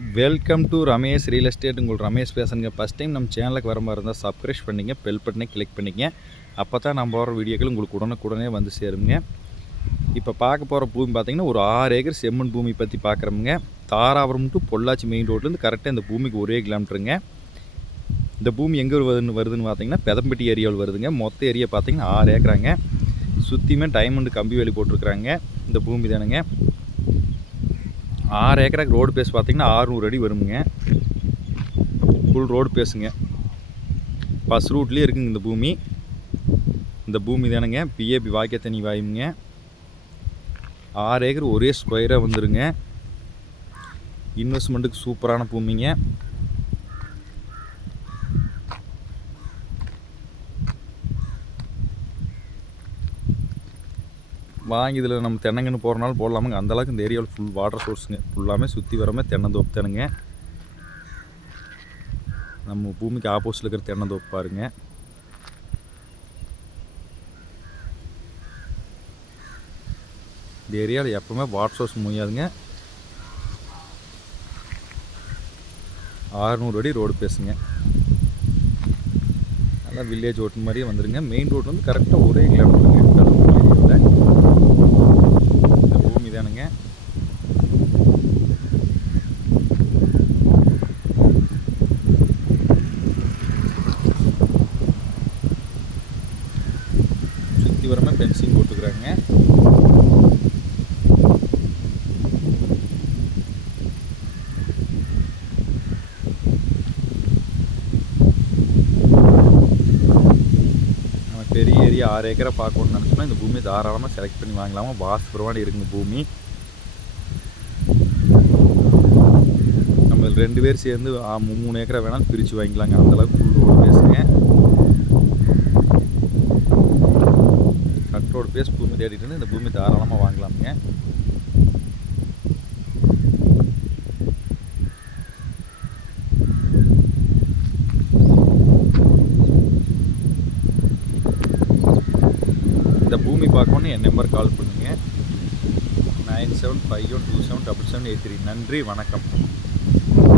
Welcome to Ramesh real estate. உங்கள் ரமேஷ் பேசுங்க. First time நம்ம சேனலுக்கு வர மாதிரி இருந்தால் சப்ஸ்கிரைப் பண்ணிங்க, பெல் பட்டனை கிளிக் பண்ணிங்க. அப்போ தான் நம்ம போகிற வீடியோக்கள் உங்களுக்கு உடனுக்குடனே வந்து சேருங்க. இப்போ பார்க்க போகிற பூமி பார்த்திங்கன்னா ஒரு 6 ஏக்கர் செம்மண் பூமி பற்றி பார்க்குறோமுங்க. தாராபுரம் டு பொள்ளாச்சி மெயின் ரோட்லேருந்து கரெக்டாக இந்த பூமிக்கு 1 கிலோமீட்டருங்க. இந்த பூமி எங்கே வருதுன்னு பார்த்தீங்கன்னா பெதம்பட்டி ஏரியாவில் வருதுங்க. மொத்த ஏரியா பார்த்திங்கன்னா 6 ஏக்கராங்க. சுற்றியுமே டைமண்டு கம்பி வேலி போட்டிருக்குறாங்க. இந்த பூமி தானுங்க. 6 ஏக்கராக்கு ரோடு பேஸ் பார்த்திங்கன்னா 600 அடி வருங்க. ஃபுல் ரோடு பேஸுங்க. பஸ் ரூட்லேயே இருக்குங்க இந்த பூமி. இந்த பூமி தானுங்க பிஏபி வாய்க்க தண்ணி வாயுங்க. 6 ஏக்கர் ஒரே ஸ்கொயராக வந்துருங்க. இன்வெஸ்ட்மெண்ட்டுக்கு சூப்பரான பூமிங்க. வாங்கி இதில் நம்ம தென்னங்கன்று போகிறனால போடலாமுங்க. அந்தளவுக்கு இந்த ஏரியாவில் ஃபுல் வாட்டர் சோர்ஸுங்க. ஃபுல்லாமே சுற்றி வரமே தென்னந்தோப்பு தானுங்க. நம்ம பூமிக்கு ஆப்போசிட்டில் இருக்கிற தென்னந்தோப்பு பாருங்க. இந்த ஏரியாவில் எப்பவுமே வாட்டர் சோர்ஸ் முடியாதுங்க. 600 அடி ரோடு பேசுங்க. நல்லா வில்லேஜ் ஓட்டு மாதிரியே வந்துடுங்க. மெயின் ரோடு வந்து கரெக்டாக 1 கிலோமீட்டருங்க. இந்த பூமி தானுங்க. சுற்றி வரமே ஃபென்சிங் போட்டுக்கிறாங்க. பெரிய ஏரியா 6 ஏக்கரை பார்க்கணுன்னு நினச்சோம்னா இந்த பூமியை தாராளமாக செலக்ட் பண்ணி வாங்கலாமா. வாஸ்து பிரமாணம் இருக்குங்க பூமி. நம்ம 2 பேர் சேர்ந்து 3 ஏக்கரை வேணாலும் பிரித்து வாங்கிக்கலாங்க. அந்தளவுக்கு ஃபுல் ரோடு பேஸுங்க. கட் ரோடு பேஸ் பூமி தேடிட்டு இந்த பூமி தாராளமாக வாங்கலாமுங்க. இந்த பூமி பார்க்கணுன்னு என் நம்பர் கால் பண்ணுங்கள். 9751277783. நன்றி, வணக்கம்.